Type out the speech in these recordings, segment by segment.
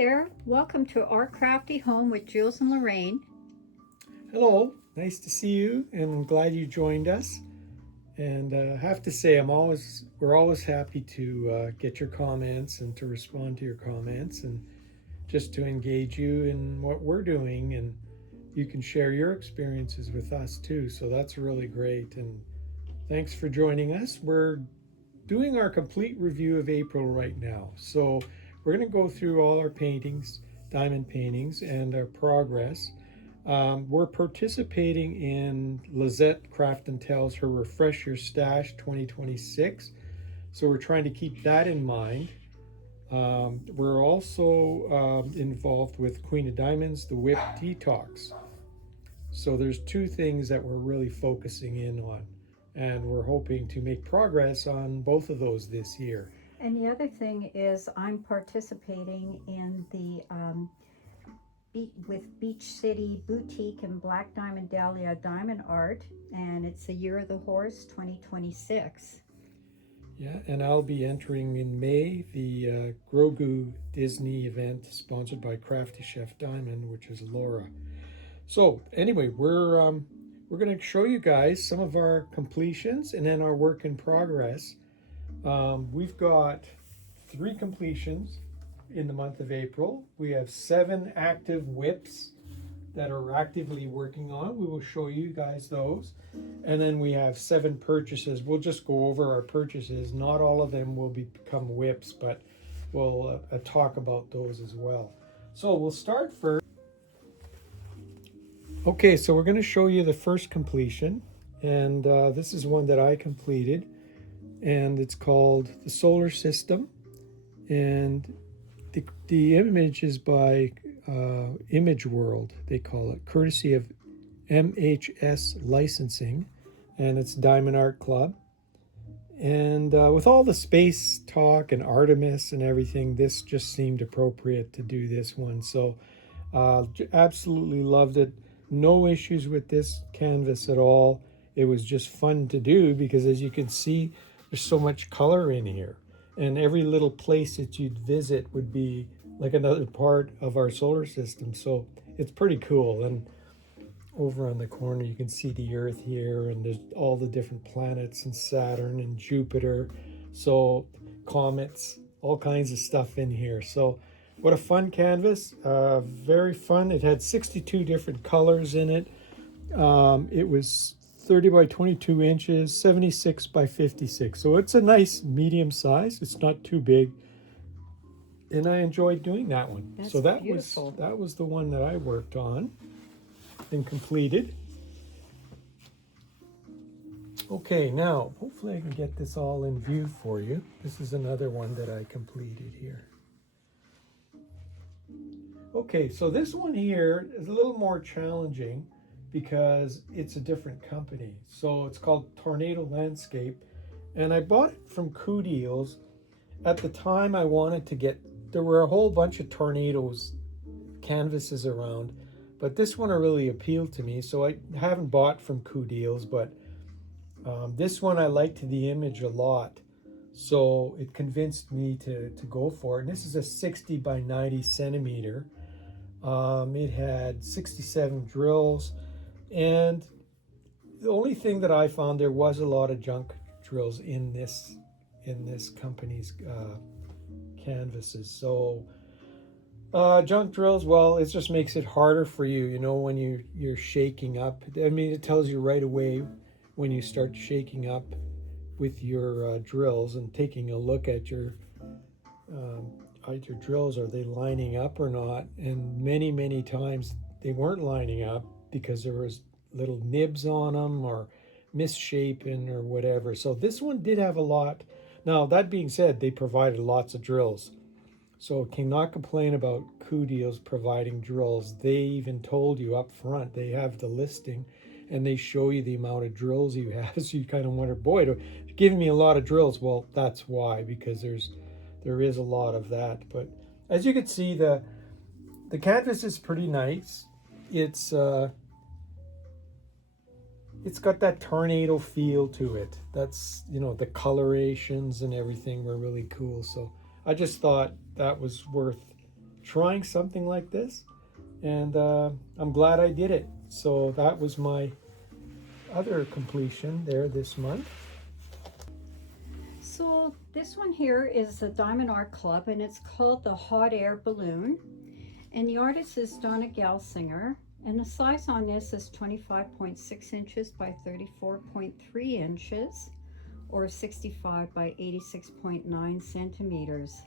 there, welcome to Our Crafty Home with Jules and Lorraine. Hello, nice to see you, and I'm glad you joined us. And I have to say, we're always happy to get your comments and to respond to your comments, and just to engage you in what we're doing, and you can share your experiences with us too. So that's really great, and thanks for joining us. We're doing our complete review of April right now. So we're going to go through all our paintings, diamond paintings, and our progress. We're participating in Lizette Craft and Tells her Refresh Your Stash 2026. So we're trying to keep that in mind. We're also involved with Queen of Diamonds, the Whip Detox. So there's two things that we're really focusing in on, and we're hoping to make progress on both of those this year. And the other thing is I'm participating in the with Beach City Boutique and Black Diamond Dahlia Diamond Art, and it's the Year of the Horse 2026. Yeah, and I'll be entering in May the Grogu Disney event sponsored by Crafty Chef Diamond, which is Laura. So anyway, we're going to show you guys some of our completions and then our work in progress. We've got 3 completions in the month of April. We have 7 active whips that are actively working on. We will show you guys those. And then we have 7 purchases. We'll just go over our purchases. Not all of them will become whips, but we'll talk about those as well. So we'll start first. Okay, so we're going to show you the first completion. And this is one that I completed. And it's called The Solar System. And the image is by Image World, they call it, courtesy of MHS Licensing, and it's Diamond Art Club. And with all the space talk and Artemis and everything, this just seemed appropriate to do this one. So absolutely loved it. No issues with this canvas at all. It was just fun to do because, as you can see, there's so much color in here. And every little place that you'd visit would be like another part of our solar system. So it's pretty cool. And over on the corner, you can see the Earth here, and there's all the different planets and Saturn and Jupiter. So comets, all kinds of stuff in here. So what a fun canvas. Very fun. It had 62 different colors in it. It was 30 by 22 inches, 76 by 56. So it's a nice medium size. It's not too big. And I enjoyed doing that one. That's so that beautiful. was the one that I worked on and completed. Okay, now hopefully I can get this all in view for you. This is another one that I completed here. Okay, so this one here is a little more challenging because it's a different company. So it's called Tornado Landscape, and I bought it from Coup Deals. At the time I wanted to get, there were a whole bunch of tornadoes canvases around, but this one really appealed to me, so I haven't bought from Coup Deals, but this one I liked the image a lot, so it convinced me to go for it. And this is a 60 by 90 centimeter. It had 67 drills. And the only thing that I found, there was a lot of junk drills in this company's canvases. So junk drills, well, it just makes it harder for you, you know, when you're shaking up. I mean, it tells you right away when you start shaking up with your drills and taking a look at your drills. Are they lining up or not? And many times they weren't lining up, because there was little nibs on them or misshapen or whatever. So this one did have a lot. Now, that being said, they provided lots of drills. So cannot complain about Coup Deals providing drills. They even told you up front, they have the listing, and they show you the amount of drills you have. So you kind of wonder, boy, they're giving me a lot of drills. Well, that's why, because there is a lot of that. But as you can see, the canvas is pretty nice. It's got that tornado feel to it. That's, you know, the colorations and everything were really cool. So I just thought that was worth trying something like this, and I'm glad I did it. So that was my other completion there this month. So this one here is the Diamond Art Club, and it's called the Hot Air Balloon. And the artist is Donna Gelsinger. And the size on this is 25.6 inches by 34.3 inches, or 65 by 86.9 centimeters.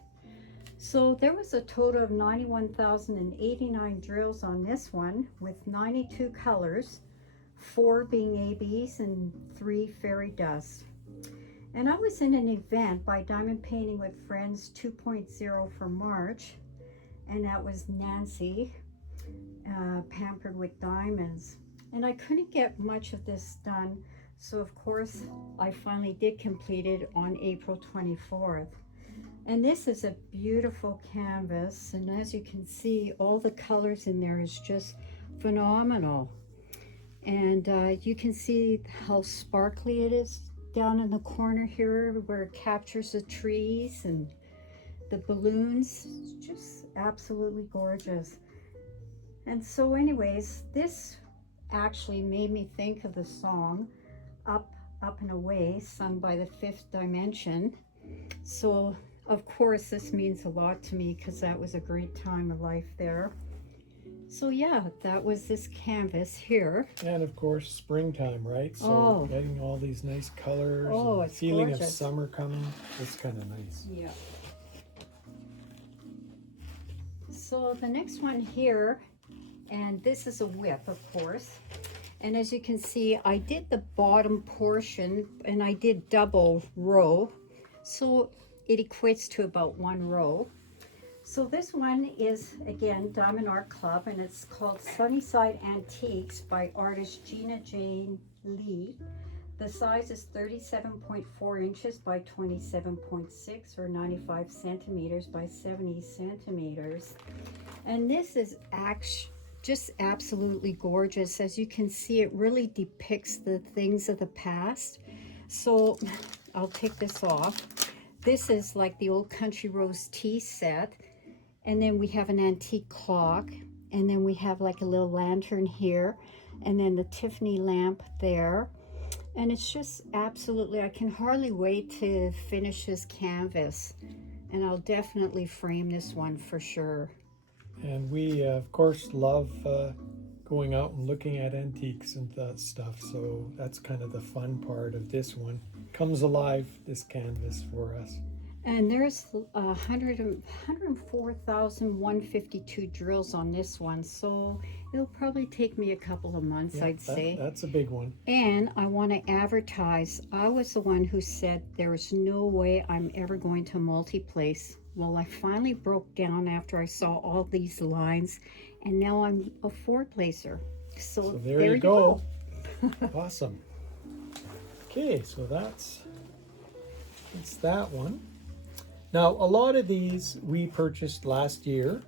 So there was a total of 91,089 drills on this one, with 92 colors, 4 being ABs and 3 fairy dust. And I was in an event by Diamond Painting with Friends 2.0 for March, and that was Nancy, Pampered with Diamonds. And I couldn't get much of this done, so of course I finally did complete it on April 24th. And this is a beautiful canvas, and as you can see, all the colors in there is just phenomenal. And you can see how sparkly it is down in the corner here, where it captures the trees and the balloons. It's just absolutely gorgeous. And so anyways, this actually made me think of the song Up, Up and Away, sung by the Fifth Dimension. So of course this means a lot to me, because that was a great time of life there. So yeah, that was this canvas here. And of course, springtime, right? So Oh. getting all these nice colors, Oh, and it's feeling gorgeous. of summer coming, it's kind of nice. Yeah. So the next one here, and this is a whip, of course. And as you can see, I did the bottom portion, and I did double row. So it equates to about 1 row. So this one is, again, Diamond Art Club, and it's called Sunnyside Antiques by artist Gina Jane Lee. The size is 37.4 inches by 27.6, or 95 centimeters by 70 centimeters. And this is just absolutely gorgeous. As you can see, it really depicts the things of the past. So I'll take this off. This is like the old Country Rose tea set. And then we have an antique clock, and then we have like a little lantern here, and then the Tiffany lamp there. And it's just absolutely, I can hardly wait to finish this canvas, and I'll definitely frame this one for sure. And we, of course, love going out and looking at antiques and stuff. So that's kind of the fun part of this one. Comes alive, this canvas, for us. And there's 104,152 drills on this one, so it'll probably take me a couple of months, Yeah, I'd say. That's a big one. And I want to advertise. I was the one who said there is no way I'm ever going to multi-place. Well, I finally broke down after I saw all these lines, and now I'm a 4-placer. So there you go. Awesome. Okay, so that's that one. Now, a lot of these we purchased last year,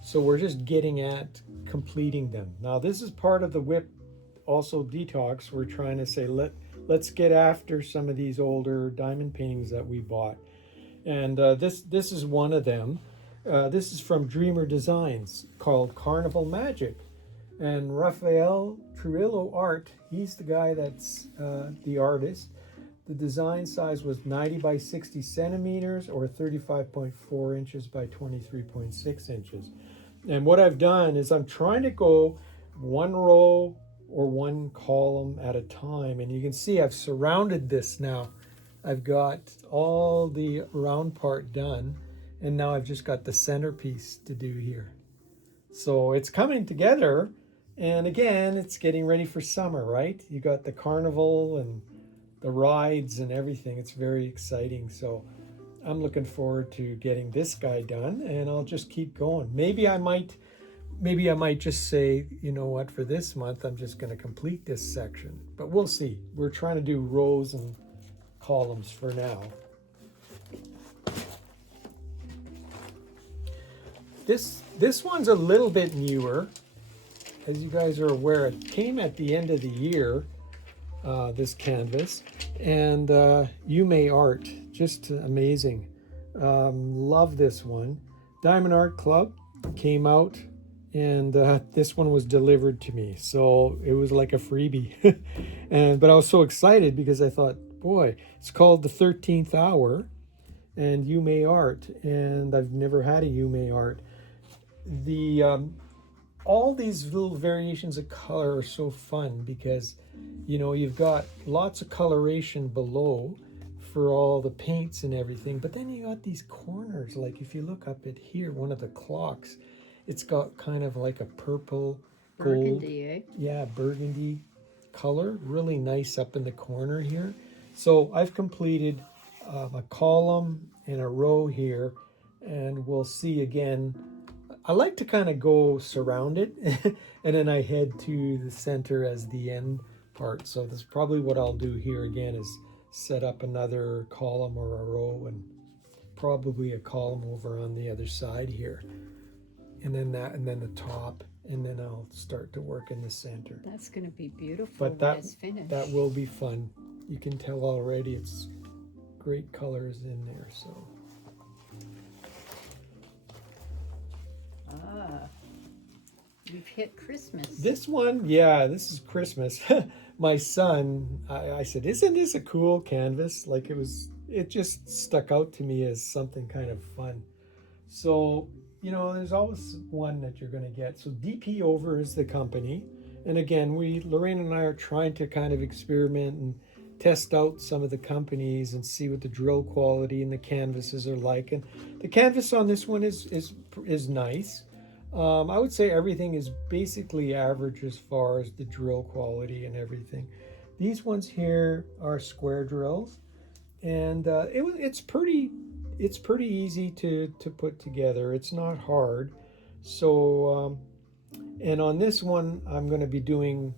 so we're just getting at completing them. Now, this is part of the WIP also detox. We're trying to say, let's get after some of these older diamond paintings that we bought. And this is one of them. This is from Dreamer Designs, called Carnival Magic. And Rafael Trujillo Art, he's the guy that's the artist. The design size was 90 by 60 centimeters, or 35.4 inches by 23.6 inches. And what I've done is I'm trying to go 1 row or 1 column at a time. And you can see I've surrounded this now. I've got all the round part done, and now I've just got the centerpiece to do here. So it's coming together, and again, it's getting ready for summer, right? You got the carnival and the rides and everything. It's very exciting. So I'm looking forward to getting this guy done, and I'll just keep going. Maybe I might just say, you know what, for this month, I'm just going to complete this section, but we'll see. We're trying to do rows and columns for now. This one's a little bit newer. As you guys are aware, it came at the end of the year, this canvas, and Yume Art, just amazing. Love this one. Diamond Art Club, came out, and this one was delivered to me, so it was like a freebie. But I was so excited because I thought, boy, it's called the 13th Hour and Yume art, and I've never had a Yume art. The all these little variations of color are so fun because, you know, you've got lots of coloration below for all the paints and everything, but then you got these corners. Like if you look up at here, one of the clocks, it's got kind of like a purple gold, Burgundy, eh? yeah, burgundy color, really nice up in the corner here. So I've completed a column and a row here, and we'll see again. I like to kind of go surround it and then I head to the center as the end part. So that's probably what I'll do here again, is set up another column or a row, and probably a column over on the other side here. And then that, and then the top, and then I'll start to work in the center. That's going to be beautiful But when it's finished. that will be fun. You can tell already it's great colors in there. So We've hit Christmas. this one, yeah, this is Christmas. My son, I said, isn't this a cool canvas? Like it just stuck out to me as something kind of fun. So, you know, there's always one that you're going to get. So DP Over is the company. And again, Lorraine and I are trying to kind of experiment and test out some of the companies and see what the drill quality and the canvases are like. And the canvas on this one is nice. I would say everything is basically average as far as the drill quality and everything. These ones here are square drills, and it's pretty easy to put together. It's not hard. So and on this one I'm going to be doing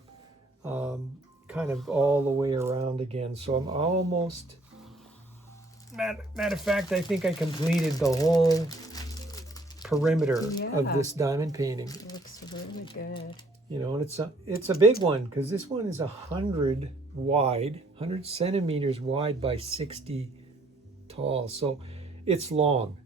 kind of all the way around again. So I'm almost, matter of fact, I think I completed the whole perimeter of this diamond painting. It looks really good. You know, and it's a big one because this one is 100 wide, 100 centimeters wide by 60 tall. So it's long,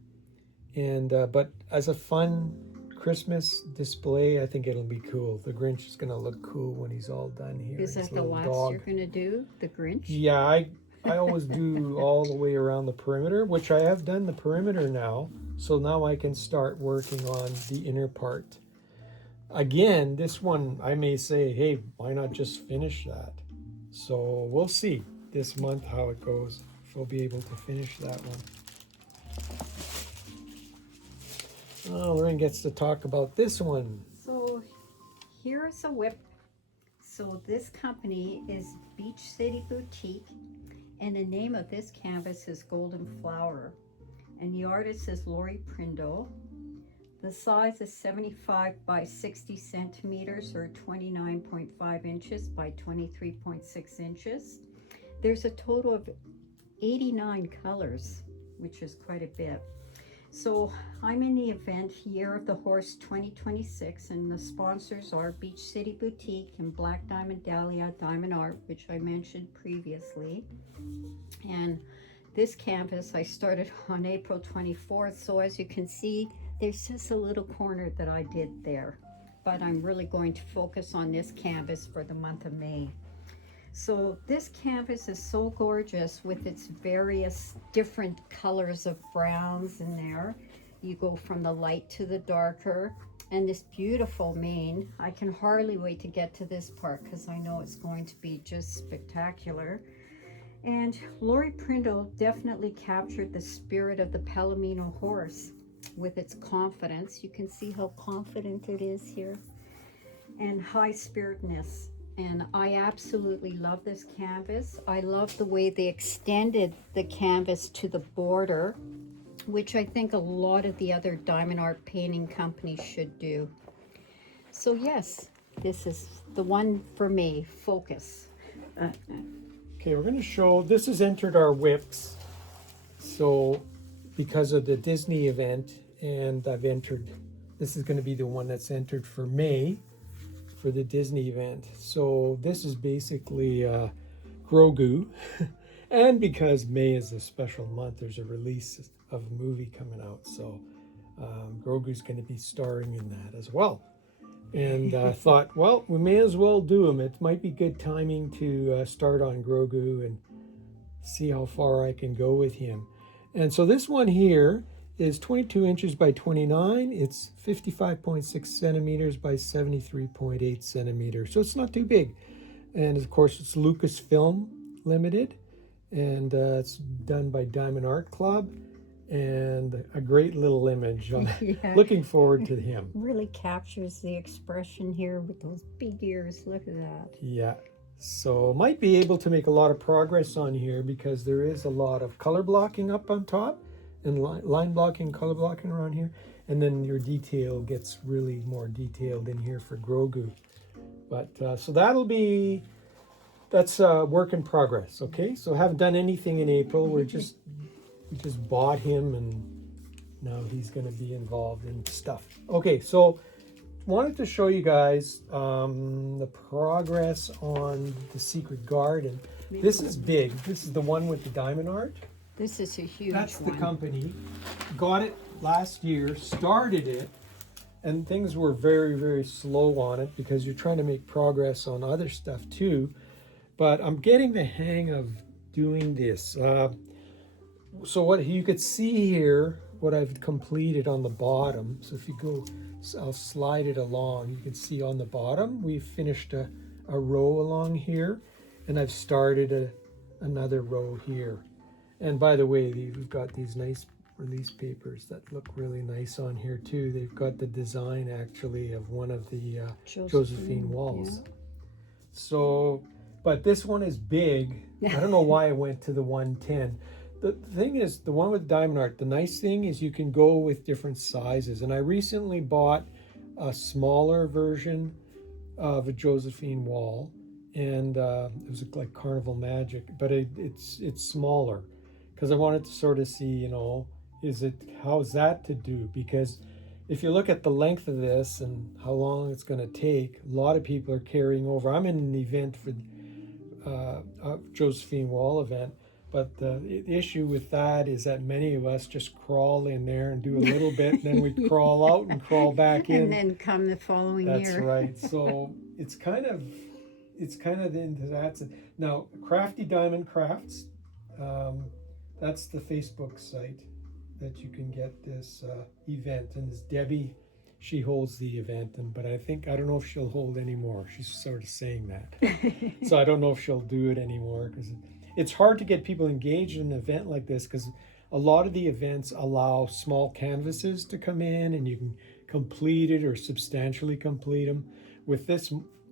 and but as a fun Christmas display, I think it'll be cool. The Grinch is going to look cool when he's all done here. Is that the last you're going to do, the Grinch? Yeah, I always do all the way around the perimeter, which I have done the perimeter now. So now I can start working on the inner part. Again, this one, I may say, hey, why not just finish that? So we'll see this month how it goes, if we'll be able to finish that one. Oh, Lorraine gets to talk about this one. So here's a whip. So this company is Beach City Boutique, and the name of this canvas is Golden Flower. And the artist is Lori Prindle. The size is 75 by 60 centimeters or 29.5 inches by 23.6 inches. There's a total of 89 colors, which is quite a bit. So I'm in the event Year of the Horse 2026, and the sponsors are Beach City Boutique and Black Diamond Dahlia Diamond Art, which I mentioned previously. And this canvas I started on April 24th, so as you can see, there's just a little corner that I did there, but I'm really going to focus on this canvas for the month of May. So this canvas is so gorgeous with its various different colors of browns in there. You go from the light to the darker, and this beautiful mane. I can hardly wait to get to this part because I know it's going to be just spectacular. And Lori Prindle definitely captured the spirit of the Palomino horse with its confidence. You can see how confident it is here, and high spiritedness. And I absolutely love this canvas. I love the way they extended the canvas to the border, which I think a lot of the other diamond art painting companies should do. So yes, this is the one for me, focus. Okay, we're going to show, this has entered our whips. So because of the Disney event, and I've entered, this is going to be the one that's entered for May for the Disney event. So this is basically Grogu. And because May is a special month, there's a release of a movie coming out. So Grogu's going to be starring in that as well. And I thought, well, we may as well do them. It might be good timing to start on Grogu and see how far I can go with him. And so this one here is 22 inches by 29. It's 55.6 centimeters by 73.8 centimeters. So it's not too big. And of course, it's Lucasfilm Limited. And it's done by Diamond Art Club. And a great little image. Yeah. Looking forward to him. Really captures the expression here with those big ears. Look at that. Yeah. So might be able to make a lot of progress on here because there is a lot of color blocking up on top and line blocking, color blocking around here. And then your detail gets really more detailed in here for Grogu. But so that's a work in progress. Okay. So haven't done anything in April. We just bought him and now he's going to be involved in stuff. Okay. So wanted to show you guys the progress on the Secret Garden. This is big. This is the one with the diamond art. This is a huge That's one. the company. Got it last year, started it, and things were very, very slow on it because you're trying to make progress on other stuff too. But I'm getting the hang of doing this. So what you could see here, what I've completed on the bottom. So if you go, I'll slide it along. You can see on the bottom, we've finished a row along here, and I've started another row here. And by the way, we've got these nice release papers that look really nice on here too. They've got the design actually of one of the Josephine walls. Yeah. So, but this one is big. I don't know why I went to the 110. The thing is, the one with diamond art, the nice thing is you can go with different sizes. And I recently bought a smaller version of a Josephine wall. And it was like Carnival Magic, but it's smaller. Because I wanted to sort of see, how's that to do? Because if you look at the length of this and how long it's going to take, a lot of people are carrying over. I'm in an event for a Josephine Wall event, but the issue with that is that many of us just crawl in there and do a little bit, and then we crawl out and crawl back in. And then come the following year. That's right. So it's kind of into that. Now, Crafty Diamond Crafts, that's the Facebook site that you can get this event. And this Debbie, she holds the event, but I don't know if she'll hold anymore. She's sort of saying that. So I don't know if she'll do it anymore because it's hard to get people engaged in an event like this because a lot of the events allow small canvases to come in and you can complete it or substantially complete them. With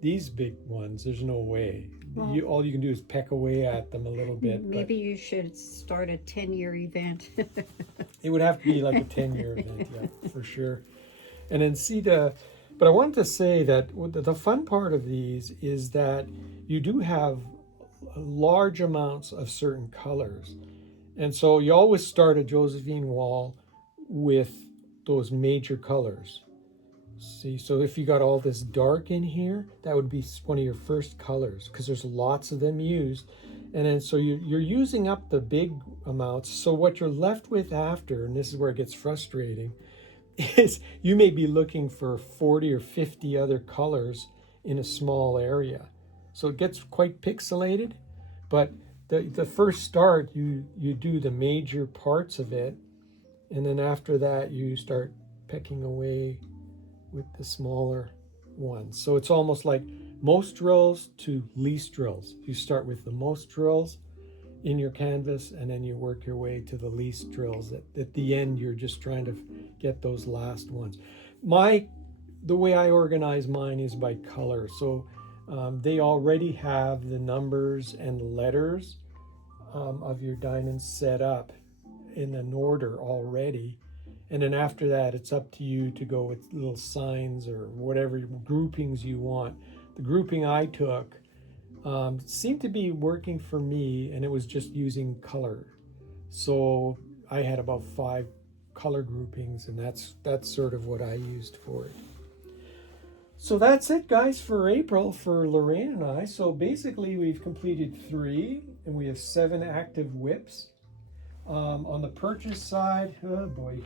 these big ones, there's no way. Well, All you can do is peck away at them a little bit. Maybe you should start a 10-year event. It would have to be like a 10-year event, yeah, for sure. And then but I wanted to say that the fun part of these is that you do have large amounts of certain colors. And so you always start a Josephine wall with those major colors. See, so if you got all this dark in here, that would be one of your first colors because there's lots of them used. And then so you're using up the big amounts. So what you're left with after, and this is where it gets frustrating, is you may be looking for 40 or 50 other colors in a small area. So it gets quite pixelated, but the first start, you do the major parts of it. And then after that, you start pecking away with the smaller ones. So it's almost like most drills to least drills. You start with the most drills in your canvas and then you work your way to the least drills. At the end, you're just trying to get those last ones. The way I organize mine is by color. So they already have the numbers and letters of your diamonds set up in an order already. And then after that, it's up to you to go with little signs or whatever groupings you want. The grouping I took seemed to be working for me, and it was just using color. So I had about 5 color groupings, and that's sort of what I used for it. So that's it, guys, for April for Lorraine and I. So basically, we've completed 3, and we have 7 active whips. On the purchase side, oh boy.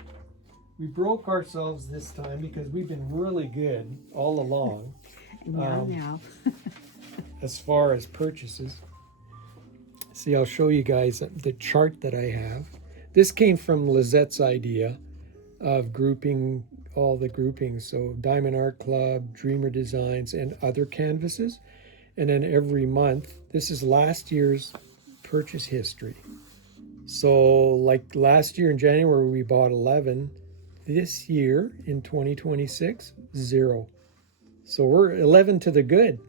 we broke ourselves this time because we've been really good all along Now. as far as purchases. See, I'll show you guys the chart that I have. This came from Lizette's idea of grouping all the groupings. So Diamond Art Club, Dreamer Designs, and other canvases. And then every month, this is last year's purchase history. So like last year in January, we bought 11. This year in 2026, 0. So we're 11 to the good.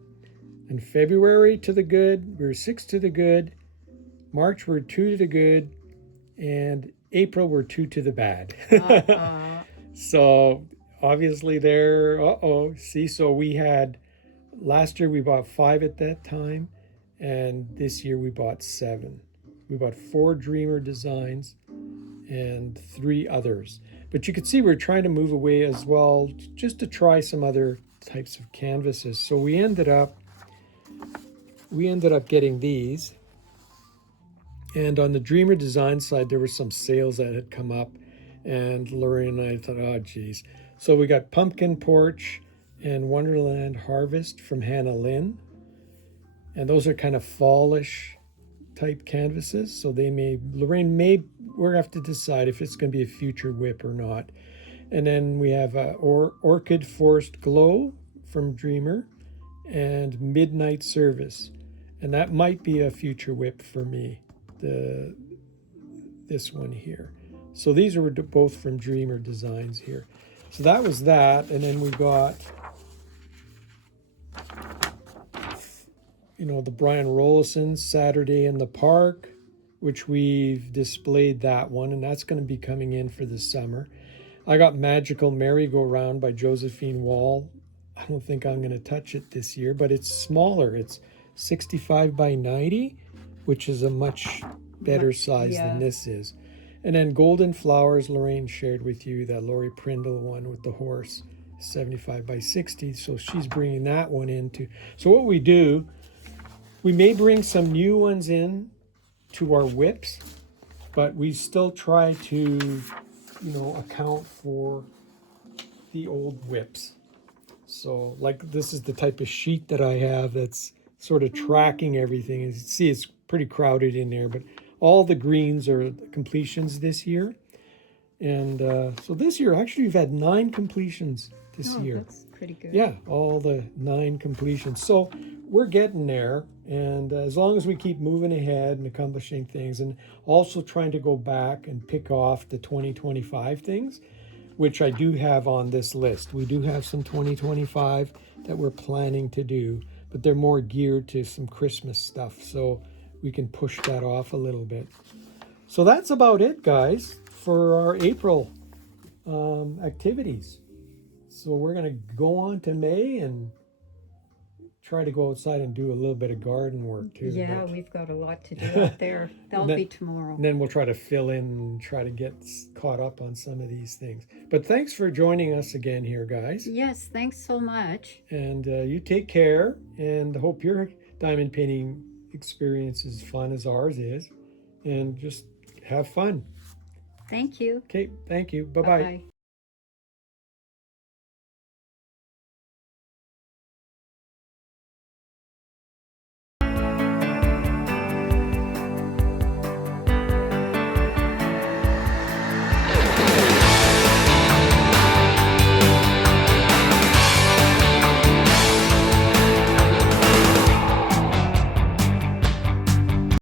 In February to the good, we're 6 to the good. March, we're 2 to the good. And April, we're 2 to the bad. So obviously there, see, so we had, last year we bought 5 at that time. And this year we bought 7. We bought 4 Dreamer Designs and 3 others. But you could see we're trying to move away as well, just to try some other types of canvases. So we ended up getting these. And on the Dreamer Design side, there were some sales that had come up. And Lorraine and I thought, oh, geez. So we got Pumpkin Porch and Wonderland Harvest from Hannah Lynn. And those are kind of fallish type canvases. So Lorraine we're going to have to decide if it's going to be a future whip or not. And then we have Orchid Forest Glow from Dreamer and Midnight Service. And that might be a future whip for me. This one here. So these are both from Dreamer Designs here. So that was that. And then we got, the Brian Rollison Saturday in the Park, which we've displayed that one. And that's going to be coming in for the summer. I got Magical Merry-Go-Round by Josephine Wall. I don't think I'm going to touch it this year, but it's smaller. It's 65 by 90, which is a much better size than this is. And then Golden Flowers, Lorraine shared with you that Lori Prindle one with the horse, 75 by 60. So she's bringing that one into. So what we do, we may bring some new ones in to our whips, but we still try to, account for the old whips. So like this is the type of sheet that I have that's sort of tracking everything. As you see, it's pretty crowded in there, but all the greens are completions this year. And so this year, actually, we've had 9 completions this year. That's pretty good. Yeah, all the 9 completions. So we're getting there. And as long as we keep moving ahead and accomplishing things, and also trying to go back and pick off the 2025 things, which I do have on this list. We do have some 2025 that we're planning to do, but they're more geared to some Christmas stuff. So we can push that off a little bit. So that's about it, guys, for our April activities. So we're going to go on to May and try to go outside and do a little bit of garden work too. Yeah, we've got a lot to do out there. That'll be tomorrow. And then we'll try to fill in and try to get caught up on some of these things. But thanks for joining us again here, guys. Yes, thanks so much. And you take care, and hope your diamond painting experience is fun as ours is, and just have fun. Thank you. Okay, thank you. Bye-bye. Bye-bye.